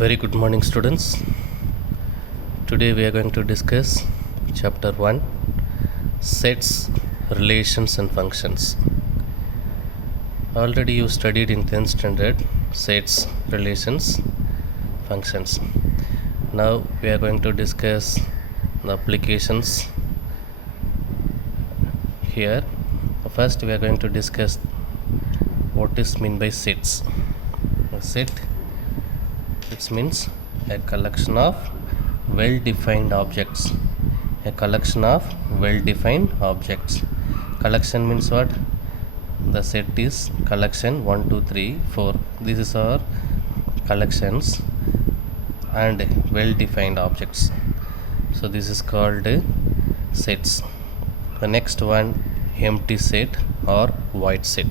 Very good morning, students. Today we are going to discuss chapter 1, sets, relations and functions. Already you studied in 10th standard sets, relations, functions. Now we are going to discuss the applications here. First we are going to discuss what is meant by sets. A set, it means a collection of well-defined objects. A collection of well-defined objects. Collection means what? The set is collection 1, 2, 3, 4. This is our collections and well-defined objects. So this is called sets. The next one, empty set or void set.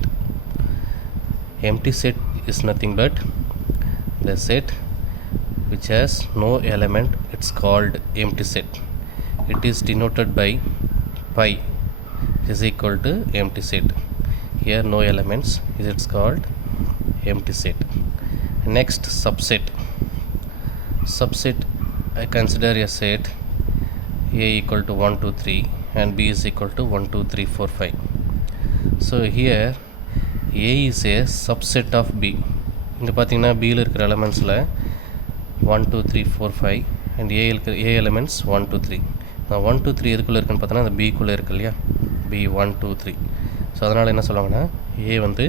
Empty set is nothing but the set which has no element. It's called empty set. It is denoted by pi is equal to empty set. Here no elements, it's called empty set. Next, subset. Subset, I consider a set A equal to 1, 2, 3 and B is equal to 1, 2, 3, 4, 5. So here A is a subset of B. இங்கே பார்த்தீங்கன்னா பியில் இருக்கிற எலமெண்ட்ஸில் 1, 2, 3, 4, 5 அண்ட் ஏ எலிமெண்ட்ஸ் 1, 2, 3. நான் 1, 2, 3 எதுக்குள்ளே இருக்குன்னு பார்த்தோன்னா அந்த பிக்குள்ளே இருக்கு இல்லையா, பி 1, 2, 3. ஸோ அதனால் என்ன சொல்லுவாங்கன்னா ஏ வந்து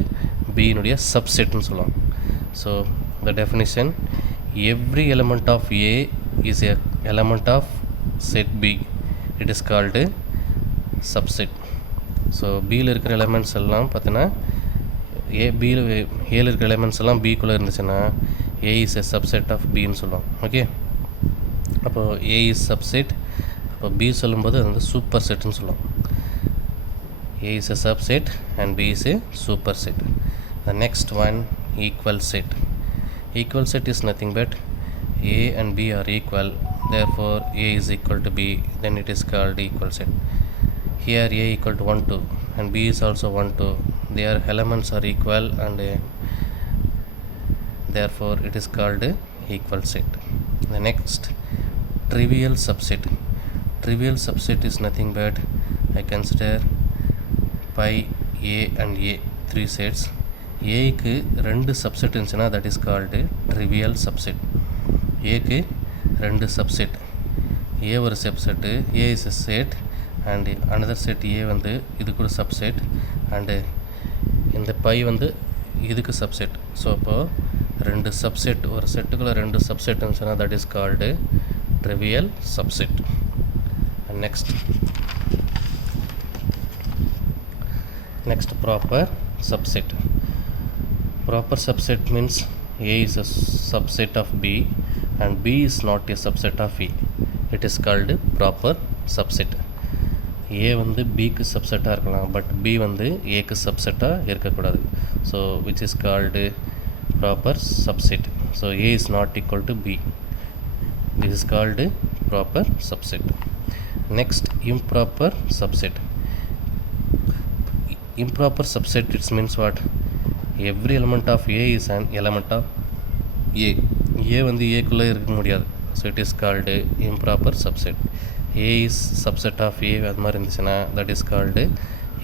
பியினுடைய சப்செட்னு சொல்லுவாங்க. So the definition, every element of A is a element of set B. It is called subset. So பியில் இருக்கிற எலமெண்ட்ஸ் எல்லாம் பார்த்தீங்கன்னா ஏல இருக்கிற எலிமெண்ட்ஸ் எல்லாம் பிக்குள்ளே இருந்துச்சுன்னா A is a subset of பின்னு சொல்லுவோம். ஓகே, அப்போது ஏ இஸ் சப்செட், அப்போ பி சொல்லும்போது அது வந்து சூப்பர் செட்னு சொல்லுவோம். A is a subset and B is a superset. The next one, equal set. Equal set is nothing but A and B are equal, therefore A is equal to B, then it is called equal set. Here A equal to 1, 2 and B is also 1, 2. Their elements are equal and therefore it is called equal set. The next, trivial subset. Trivial subset is nothing but I consider pi A and A, 3 sets. A க்கு 2 subset இருந்துச்சுன்னா that is called trivial subset. A க்கு 2 subset. A ஒரு subset, A is a set and another set A வந்து இதுக்கு ஒரு subset and இந்த பை வந்து இதுக்கு subset. ஸோ அப்போது 2 subset, ஒரு செட்டுக்குள்ளே 2 subset இருந்துச்சுன்னா that is called trivial subset. And next proper subset. Proper subset means A is a subset of B and B is not a subset of A. It is called proper subset. A வந்து பிக்கு சப்செட்டாக இருக்கலாம், but B வந்து ஏக்கு சப்செட்டாக இருக்கக்கூடாது. So which is called proper subset. So A is not equal to B. This is called proper subset. Next, improper subset. Improper subset, it's means what? Every element of A is an element of A. A வந்து ஏக்குள்ளே இருக்க முடியாது. So it is called improper subset. A is subset of A அது மாதிரி இருந்துச்சுன்னா that is called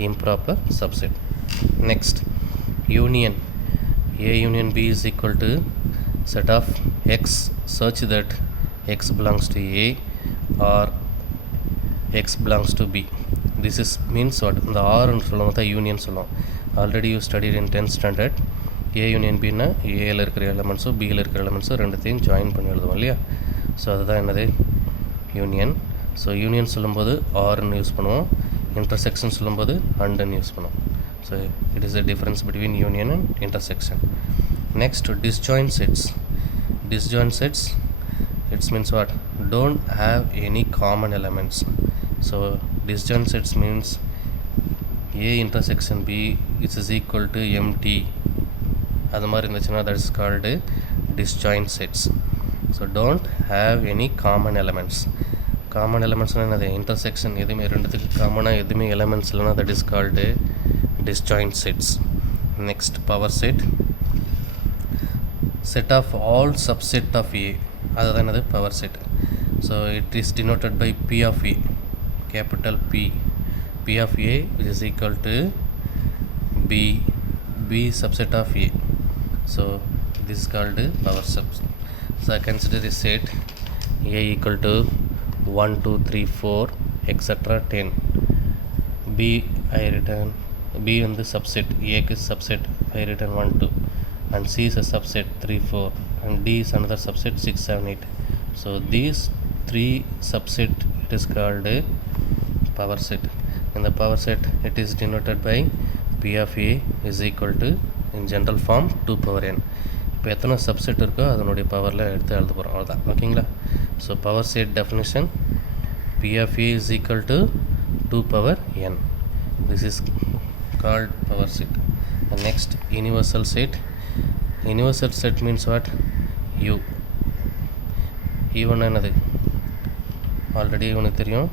improper subset. Next, union. A union B is equal to set of X such that X belongs to A or X belongs to B. This is means what? இந்த ஆர்ன்னு சொல்லுவோம் தான் யூனியன் சொல்லுவோம். Already you studied in 10th standard. A union பின்னா ஏல இருக்கிற எலமெண்ட்ஸும் பியில் இருக்கிற எலமெண்ட்ஸும் ரெண்டுத்தையும் ஜாயின் பண்ணி எழுதுவோம் இல்லையா. ஸோ அதுதான் என்னது? யூனியன். ஸோ யூனியன் சொல்லும்போது ஆர்ன்னு யூஸ் பண்ணுவோம், இன்டர்செக்ஷன் சொல்லும்போது அண்டுன்னு யூஸ் பண்ணுவோம். So it is the difference between union and intersection. Next, disjoint sets. Disjoint sets, it means what? Don't have any common elements. So disjoint sets means A intersection B is equal to empty. அது மாதிரி இருந்துச்சுன்னா that is called disjoint sets. So don't have any common elements. Common எலமெண்ட்ஸ்னால் என்னது? Intersection எதுவுமே ரெண்டுத்துக்கு காமனாக எதுவுமே elements இல்லைனா that is called disjoint sets. Next, power set. set of all subset of A, அதுதான் என்னது power set. So it is denoted by P of A, capital P of A which is equal to B subset of A. So this is called power subset. So I consider a set A equal to 1 2 3 4 etc 10. B I return B in the subset, A is subset, I return 1 2, and C is a subset 3 4, and D is another subset 6 7 8. So these three subset it is called a power set. In the power set it is denoted by P of A is equal to in general form 2 power n. இப்போ எத்தனை சப்செட் இருக்கோ அதனுடைய பவரில் எடுத்து எழுத போகிறோம், அவ்வளோதான். ஓகேங்களா? So power set definition P of A is equal to 2 power n. This is called power set. And next, universal set. Universal set means what? U. Even என்னது ஆல்ரெடி உனக்கு தெரியும்.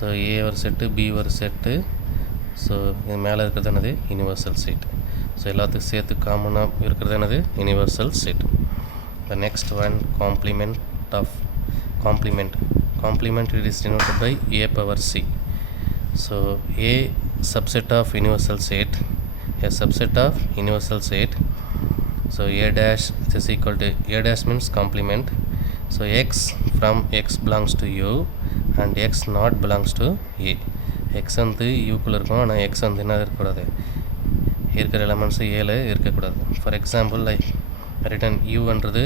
ஸோ ஏ ஒரு செட்டு, பி ஒரு செட்டு. ஸோ இது மேலே இருக்கிறது என்னது? Universal set. So எல்லாத்துக்கும் சேர்த்து காமனாக இருக்கிறது என்னது? Universal set. The next one, complement. Complement it is denoted by A power C. So A subset of universal set, a subset of universal set. So A dash is equal to, A dash means complement. So X from X belongs to U and X not belongs to A. X வந்து யூக்குள்ளே இருக்கும், ஆனால் X வந்து என்ன இருக்கக்கூடாது, இருக்கிற elements ஏல இருக்கக்கூடாது. ஃபார் எக்ஸாம்பிள் லைக் ரிட்டன் யூன்றது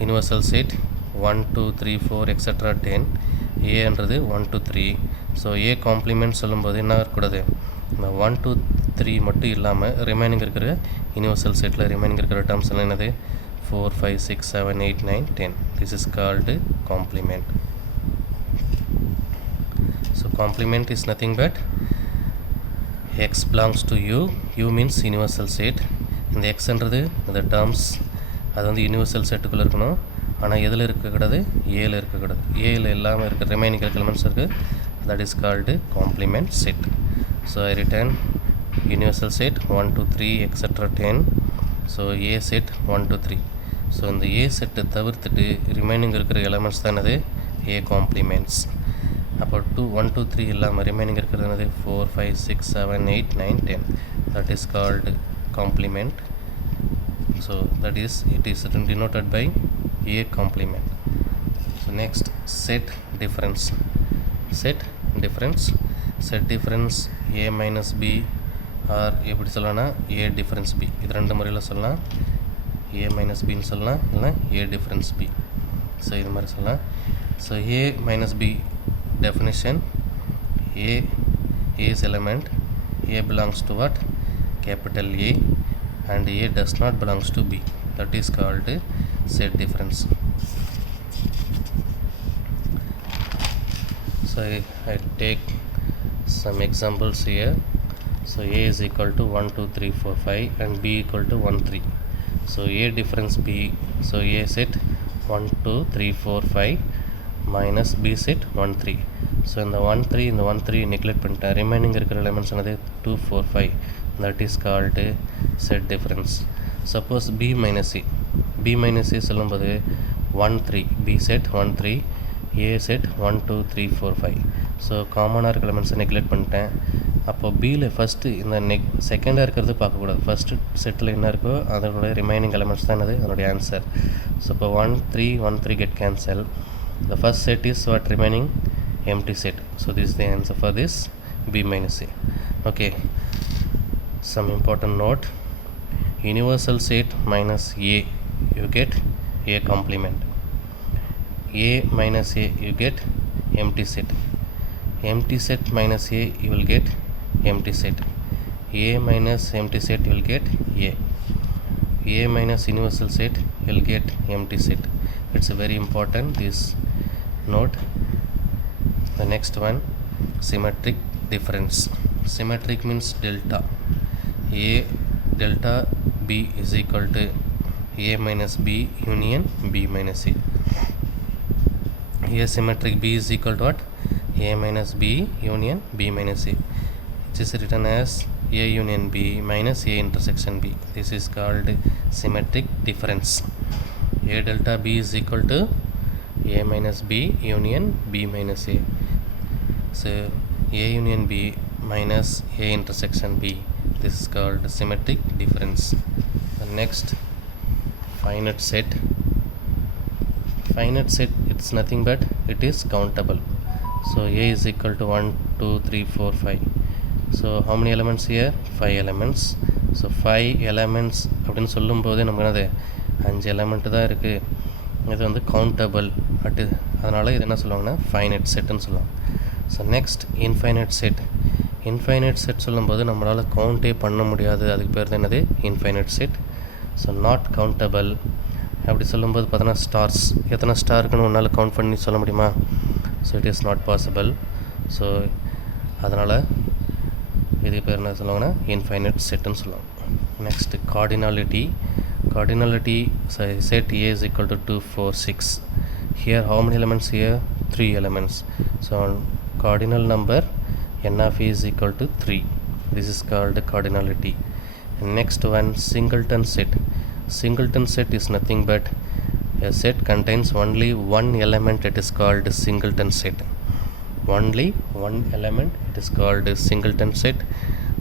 யூனிவர்சல் செட் 1 2 3 4 எக்ஸட்ரா 10, ஏன்றது 1 2 3. ஸோ ஏ காம்ப்ளிமெண்ட் சொல்லும்போது என்ன இருக்கக்கூடாது, இந்த 1 2 3 மட்டும் இல்லாமல் ரிமைனிங் இருக்கிற யூனிவர்சல் செட்டில் ரிமைனிங் இருக்கிற டேர்ம்ஸ் எல்லாம் என்னது 4 5 6 7 8 9 10. This is called complement. So complement is nothing but X belongs to U. U means universal set. இந்த எக்ஸ்ன்றது இந்த டேர்ம்ஸ் அது வந்து யூனிவர்சல் செட்டுக்குள்ளே இருக்கணும், ஆனால் எதில் இருக்கக்கூடாது, ஏல இருக்கக்கூடாது. ஏல எல்லாமே இருக்குது, ரிமைனிங் எலிமெண்ட்ஸ் இருக்குது. That is called complement set. So I return universal set 1 2 3 extra 10. So A set 1 2 3. So இந்த ஏ செட்டை தவிர்த்துட்டு ரிமைனிங் இருக்கிற எலிமெண்ட்ஸ் தான் என்னது? A complements. அப்போ 1 2 3 இல்லாமல் ரிமைனிங் இருக்கிறது என்னது 4 5 6 7 8 9 10. That is called complement. So that is it is denoted by A complement. So next, set difference. Set difference A minus B or எப்படி சொல்லலாம்னா A difference B. இது ரெண்டு முறையில் சொல்லலாம். A minus B ன்னு சொல்லலாம், இல்லைனா A difference B. ஸோ இது மாதிரி சொல்லலாம். So A minus B definition, A's element, A belongs to what? Capital A, and A does not belongs to B. That is called set difference. So I take some examples here. So A is equal to 1 2 3 4 5 and B equal to 1 3. So A difference B, so A set 1 2 3 4 5 minus B set 1 3. So இந்த 1 3 இந்த 1 3 நெக்லெக்ட் பண்ணிட்டேன். ரிமைனிங் இருக்கிற எலிமெண்ட்ஸ் என்னது 2 4 5. That is called set difference. Suppose B minus A சொல்லும்போது 1 3 B set 1 3, A set 1 2 3 4 5. ஸோ காமனாக இருக்கிற எலிமெண்ட்ஸை நெக்லெக்ட் பண்ணிட்டேன். அப்போது Bயில் ஃபஸ்ட்டு இந்த செகண்டாக இருக்கிறது பார்க்கக்கூடாது. ஃபஸ்ட்டு செட்டில் என்ன இருக்கோ அதோட ரிமைனிங் எலிமெண்ட்ஸ் தான் என்னது அதனுடைய ஆன்சர். ஸோ இப்போ 1 3 1 3 get cancel. The first set is what remaining? Empty set. So this is the answer for this B minus A. Okay, some important note. Universal set minus A, you get A complement. A minus A, you get empty set. Empty set minus A, you will get empty set. A minus empty set, you will get A. A minus universal set, you will get empty set. It's a very important this note. The next one, symmetric difference. Symmetric means delta. A delta B is equal to A minus B union B minus A. Here symmetric B is equal to what? A minus B union B minus A, which is written as A union B minus A intersection B. This is called symmetric difference. A delta B is equal to A minus B union B minus A. So A union B minus A intersection B. This is called symmetric difference. The next, finite set. Finite set, it's nothing but it is countable. So A is equal to 1 2 3 4 5. So how many elements here? 5 elements. So 5 elements அப்படின்னு சொல்லும்போது நமக்கு என்னது 5 எலமெண்ட் தான் இருக்குது. இது வந்து கவுண்டபிள் அதனால் இது என்ன சொல்லுவாங்கன்னா ஃபைனைட் செட்டுன்னு சொல்லுவாங்க. So next infinite set. Infinite set சொல்லும்போது நம்மளால் கவுண்டே பண்ண முடியாது, அதுக்கு பேர் தான் என்னது infinite set. So not countable அப்படி சொல்லும்போது பார்த்தோன்னா ஸ்டார்ஸ், எத்தனை ஸ்டார் இருக்குன்னு உன்னால் கவுண்ட் பண்ணி சொல்ல முடியுமா? So it is not possible. So அதனால் இதுக்கு பேர் என்ன சொல்லுவாங்கன்னா இன்ஃபைனைட் செட்டுன்னு சொல்லுவாங்க. Next cardinality. Cardinality, so set A is equal to 2 4 6. Here how many elements? Here 3 elements. So cardinal number n of A is equal to 3. This is called cardinality. And next one, singleton set. Singleton set is nothing but a set contains only one element. It is called singleton set. Only one element, it is called singleton set.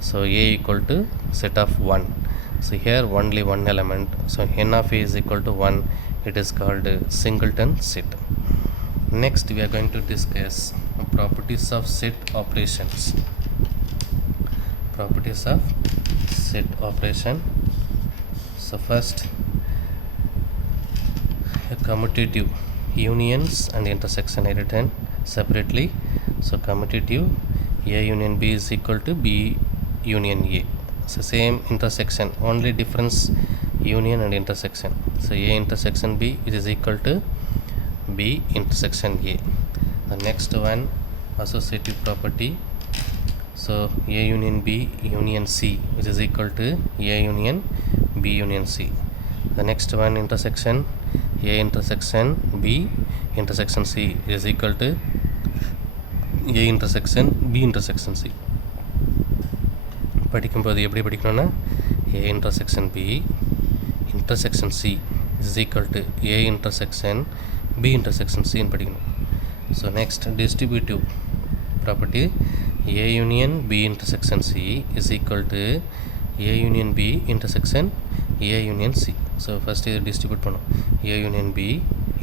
So A equal to set of 1. So here only one element, so n of A is equal to 1. It is called singleton set. Next we are going to discuss properties of set operations. Properties of set operation. So first, commutative unions and intersection are written separately. So commutative, A union B is equal to B union A. So same intersection, only difference union and intersection. So A intersection B, it is equal to B intersection A. The next one, associative property. So A union B union C, which is equal to A union B union C. The next one, intersection. A intersection B intersection C is equal to A intersection B intersection C. படிக்கும்போது எப்படி படிக்கணும்னா A intersection B intersection C is equal to A intersection B intersection C ன்னு படிக்கணும். So next distributive property, A union B intersection C is equal to A union B intersection A union C. So first இது டிஸ்ட்ரிபியூட் பண்ணும், A union B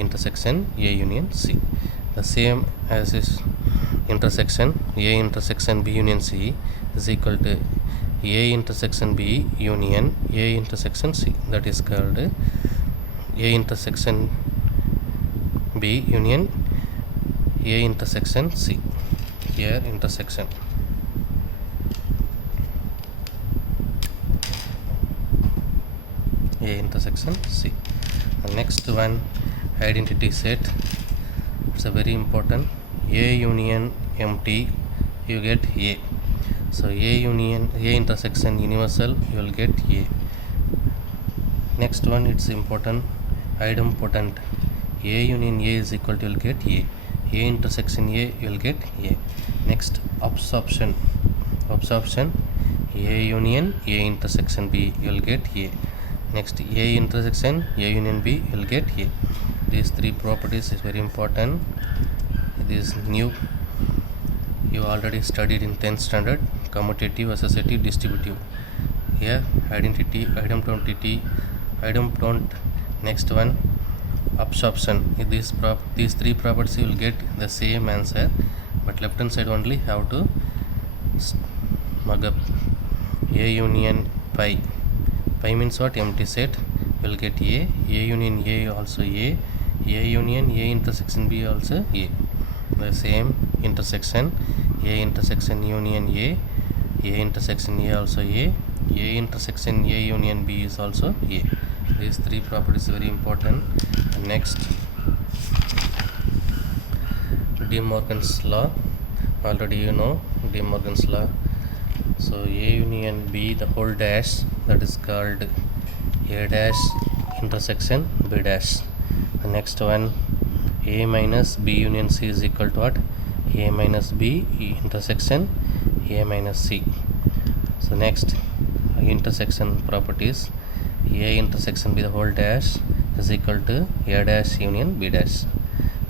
intersection A union C. The same as is intersection A intersection B union C is equal to A intersection B union A intersection C. That is called A intersection B union A intersection C. Here intersection. A intersection C. The next one, identity set. It's a very important. A union empty, you get A. So A union A intersection universal, you will get A. Next one, it's important, idempotent. A union A is equal to, you will get A. A intersection A, you will get A. Next, absorption. Absorption, A union A intersection B, you will get A. Next, A intersection A union B, you will get A. These three properties is very important. This is new, you already studied in 10th standard. Commutative, associative, distributive. Here identity, idempotency, idempotent. Next one, absorption. These three properties you will get the same answer, but left hand side only have to mug up. A union pi. Pi means what? Empty set. You will get A. A union A also A. A union A intersection B also A. The same intersection. A intersection union A. A intersection A also A. A intersection A union B is also A. These three properties are very important. Next, De Morgan's law. Already you know De Morgan's law. So A union B the whole dash, that is called A dash intersection B dash. The next one, A minus B union C is equal to what? A minus B intersection A minus C. So So next, intersection properties. A intersection b the whole dash is equal to a dash union b dash.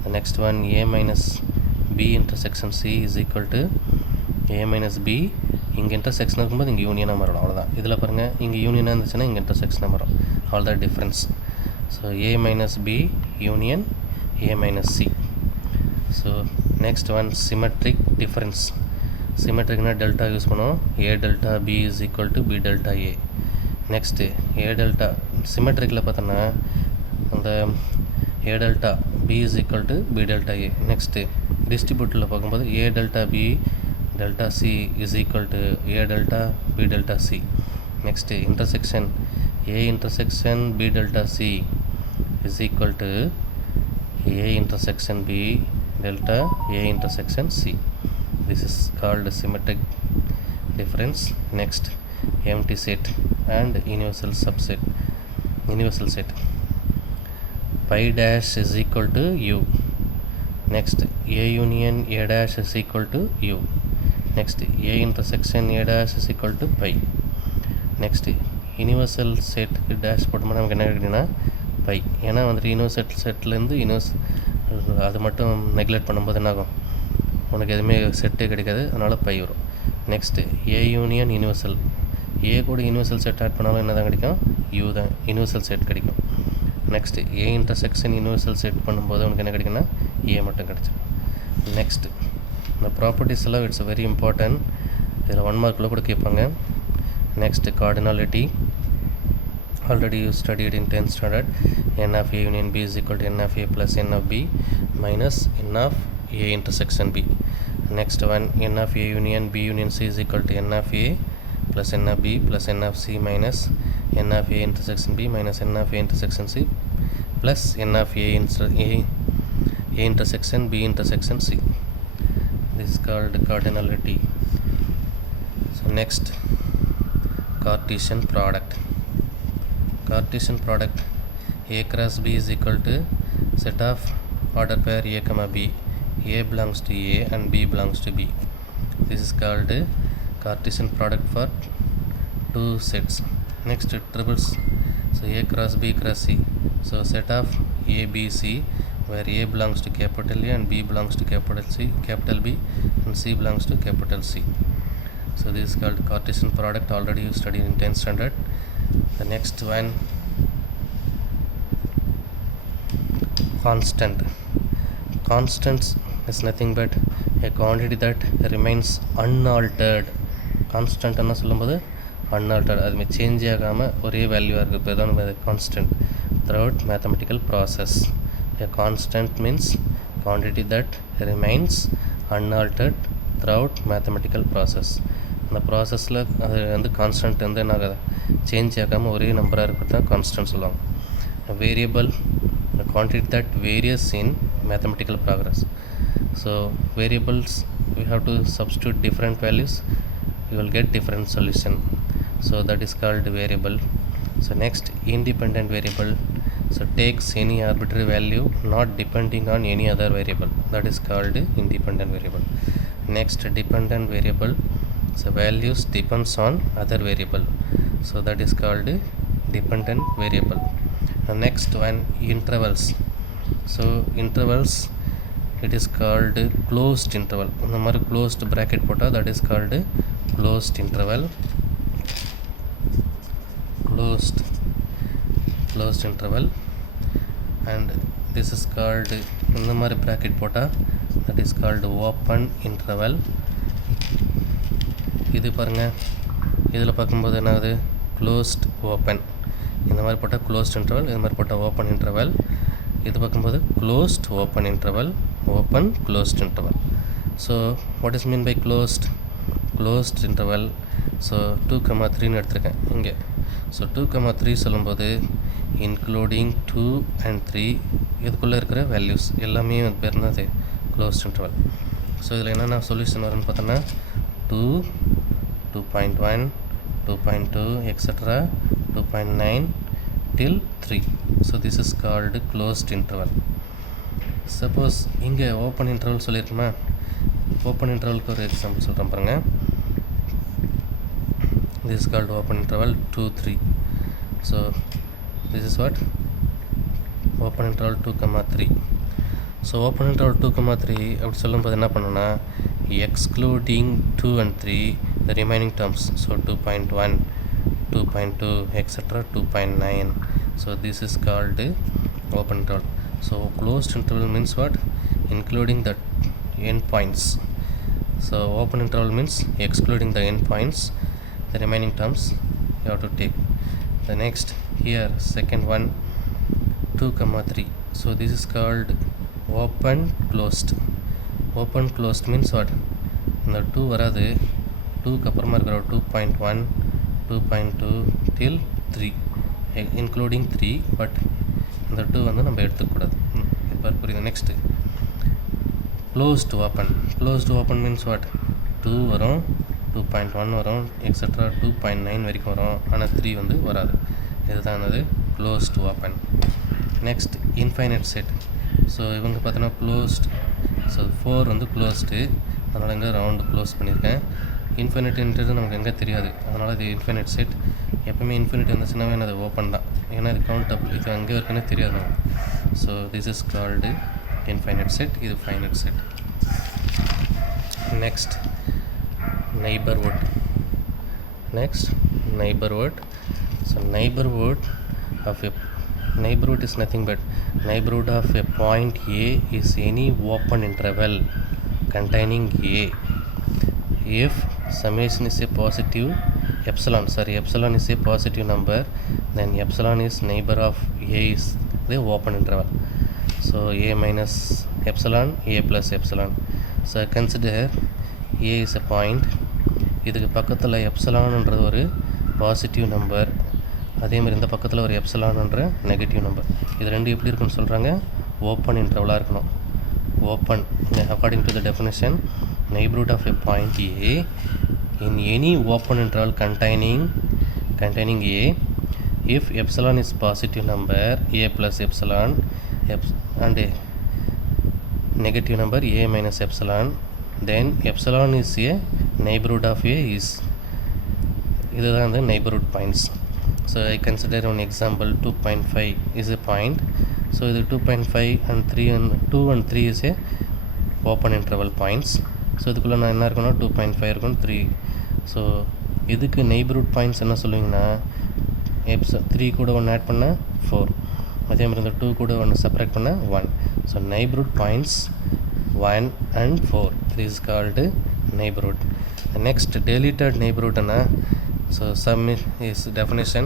The next one, a minus b intersection c is equal to a minus b. இங்கே இன்டர்செக்ஷன் இருக்கும்போது இங்கே யூனியனாக மாறணும், அவ்வளோதான். இதில் பாருங்கள், இங்கே யூனியனாக இருந்துச்சுன்னா இங்கே இன்டர்செக்ஷனாக மாறும், அவ்வளோதான் difference. So a minus b union a minus c. So next one, symmetric difference. சிமெட்ரிக்னா டெல்டா யூஸ் பண்ணுவோம். a delta b is equal to b delta a. Next a delta சிமெட்ரிக்கில் பார்த்தோன்னா அந்த a delta b is equal to b delta a. Next டிஸ்ட்ரிபியூட்டில் பார்க்கும்போது a delta b delta c is equal to a delta b delta c. Next intersection a intersection b delta c is equal to a intersection b delta a intersection c. This is called symmetric difference. Next, empty set and universal subset. Universal set, pi dash is equal to u. Next, a union a dash is equal to u. Next, a intersection a dash is equal to pi. Next, universal செட்டுக்கு டேஷ் போட்டோம்னா நமக்கு என்ன கிடைக்குன்னா பை. ஏன்னா வந்துட்டு யூனிவர்சல் செட்லேருந்து அது மட்டும் நெக்லெக்ட் பண்ணும்போது என்னாகும், உனக்கு எதுவுமே செட்டே கிடைக்காது, அதனால் பை வரும். நெக்ஸ்ட்டு ஏ யூனியன் யூனிவர்சல், ஏ கூட யூனிவர்சல் செட் ஆட் பண்ணாலும் என்ன தான் கிடைக்கும், யூ தான் யூனிவர்சல் செட் கிடைக்கும். Next A intersection universal set பண்ணும்போது உனக்கு என்ன கிடைக்குன்னா ஏ மட்டும் கிடச்சிடும். நெக்ஸ்ட்டு இந்த ப்ராப்பர்ட்டிஸ் எல்லாம் இட்ஸ் வெரி இம்பார்ட்டன்ட், இதில் 1 மார்க்கில் கூட கேட்பாங்க. Next, cardinality. Already you studied in 10th standard. N of A union B is equal to N of A plus N of B minus N of A intersection B. Next one, N of A union B union C is equal to N of A plus N of B plus N of C minus N of A intersection B minus N of A intersection C plus N of A intersection B intersection C. This is called cardinality. So next, Cartesian product. Cartesian product, A cross B is equal to set of order pair A comma B. A belongs to A and B belongs to B. This is called Cartesian product for two sets. Next, triples. So A cross B cross C. So set of A B C where A belongs to capital A and B belongs to capital C, capital B, and C belongs to capital C. So this is called Cartesian product. Already you studied in 10th standard. The next one, constant. Constants is nothing but a quantity that remains unaltered. Constant என்ன சொல்லும்போது unaltered, அதுமே சேஞ்ச் ஆகாமல் ஒரே வேல்யூவாக இருக்குது, இப்போ தான் constant throughout mathematical process. A constant means quantity that remains unaltered throughout mathematical process. அந்த ப்ராசஸில் அது வந்து கான்ஸ்டன்ட் வந்து என்ன ஆகாது, சேஞ்ச் ஆகாமல் ஒரே நம்பராக இருக்கிறது தான் கான்ஸ்டன்ட் சொல்லுவாங்க. Variable, quantity that varies in mathematical progress. So variables, we have to substitute different values, you will get different solution. So that is called variable. So next, independent variable. So takes any arbitrary value not depending on any other variable, that is called independent variable. Next, dependent variable. So values depends on other variable, so that is called dependent variable. Next one, intervals. So intervals, it is called closed interval. இந்த மாதிரி closed bracket போட்டால் that is called closed interval. Closed interval. And this is called, இந்த மாதிரி bracket போட்டால் that is called open interval. இது பாருங்கள், இதில் பார்க்கும்போது என்னாகுது, க்ளோஸ்ட் ஓப்பன். இந்த மாதிரி போட்டால் க்ளோஸ்ட் இன்டர்வல், இது மாதிரி போட்டால் ஓப்பன் இன்டர்வல். இது பார்க்கும்போது closed open interval, open closed interval. So what is mean by closed interval? So 2,3ன்னு எடுத்திருக்கேன் இங்கே. ஸோ 2,3 சொல்லும்போது இன்க்ளூடிங் 2 and 3 இதுக்குள்ளே இருக்கிற வேல்யூஸ் எல்லாமே பேர் தான் அது க்ளோஸ்ட் இன்டர்வல். ஸோ இதில் என்னென்ன சொல்யூஷன் வரும்னு பார்த்தோன்னா 2, 2.1, 2.2, etc. 2.9 till 3. So this is called closed interval. Suppose இங்கே ஓப்பன் இன்டர்வல் சொல்லியிருக்குமா, ஓப்பன் இன்டர்வலுக்கு ஒரு எக்ஸாம்பிள் சொல்கிறேன் பாருங்கள். this is called open interval 2 3. So this is what open interval 2 comma 3. So open interval 2 comma 3 அப்படி சொல்லும்போது என்ன பண்ணணும்னா excluding 2 and 3 the remaining terms, so 2.1 2.2 etc 2.9. so this is called open interval. So closed interval means what? Including the endpoints. So open interval means excluding the endpoints, the remaining terms you have to take. The next here second one 2 comma 3. So this is called open closed. Open closed means what? இந்த 2 வராது, 2க்கு அப்புறமா இருக்கிற 2.1 2.2 till 3 including 3, பட் இந்த 2 வந்து நம்ம எடுத்துக்கூடாது. இப்போ புரியுது. Next closed open. Closed open means what? 2 வரும், 2.1 வரும், எக்ஸட்ரா 2.9 வரைக்கும் வரும், ஆனால் 3 வந்து வராது. இதுதான் என்னது closed open. Next infinite set. So இவங்க பார்த்தோன்னா க்ளோஸ்டு. ஸோ 4 வந்து க்ளோஸ்டு, அதனால் எங்கே ரவுண்டு க்ளோஸ் பண்ணியிருக்கேன். இன்ஃபினிட்டின்றது நமக்கு எங்கே தெரியாது, அதனால் இது இன்ஃபினிட் செட். எப்போவுமே இன்ஃபினிட்டி வந்துச்சுன்னாவே அது ஓப்பன் தான், ஏன்னா இது கவுண்டபிள், இது அங்கே இருக்குன்னு தெரியாது நமக்கு. So this is called infinite set, இது finite set. Next neighbourhood. Next neighbourhood. So neighbourhood of a neighborhood is nothing but neighborhood of a point A is any open interval containing A if summation is a positive epsilon is a positive number, then epsilon is neighbor of A is the open interval. So A minus epsilon, A plus epsilon. So consider A is a point, இதுக்கு பக்கத்தில் எப்சிலான்ன்றது ஒரு positive number, அதேமாதிரி இந்த பக்கத்தில் ஒரு எப்சிலான்ன்ற negative number. இது ரெண்டு எப்படி இருக்குன்னு சொல்கிறாங்க? ஓப்பன் இன்டர்வலாக இருக்கணும். Open according to the definition neighborhood of a point A in any open interval containing A if epsilon is positive number A plus epsilon and a negative number A minus epsilon, then epsilon is a neighborhood of A is. இதுதான் அந்த neighborhood points. So I consider one example 2.5 is a point. So இது 2.5 and 3 and 2 and 3 is a open interval points. So இதுக்குள்ளே நான் என்ன இருக்கணும்? 2.5 இருக்கும், 3. ஸோ இதுக்கு neighbourhood points என்ன சொல்லுவீங்கன்னா 3 கூட 1 ஆட் பண்ண 4, அதே மாதிரி இந்த 2 கூட 1 செப்பரேட் பண்ண 1. ஸோ நெய்பர்ஹுட் பாயிண்ட்ஸ் 1 and 4, this is called neighborhood. Next deleted neighborhood ana, so sum is definition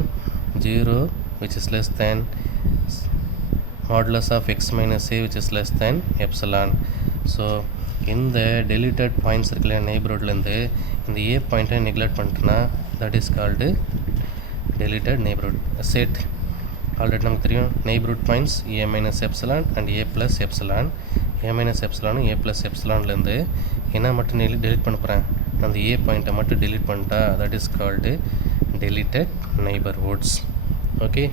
0 which is less than modulus of x minus a which is less than epsilon. So இந்த டெலிட்டட் பாயிண்ட்ஸ் இருக்குல்ல நெய்பர்ஹுட்லேருந்து இந்த A பாயிண்ட்டை neglect பண்ணிட்டோன்னா that is called deleted neighbourhood set. Already நமக்கு தெரியும் neighbourhood points A minus epsilon and A plus epsilon. A minus எப்சிலானும் A plus எப்சிலான்லேருந்து என்ன மட்டும் டெலிட் பண்ண போகிறேன்? அந்த ஏ பாயிண்ட்டை மட்டும் டெலிட் பண்ணிட்டா that is called deleted neighbourhoods. Okay,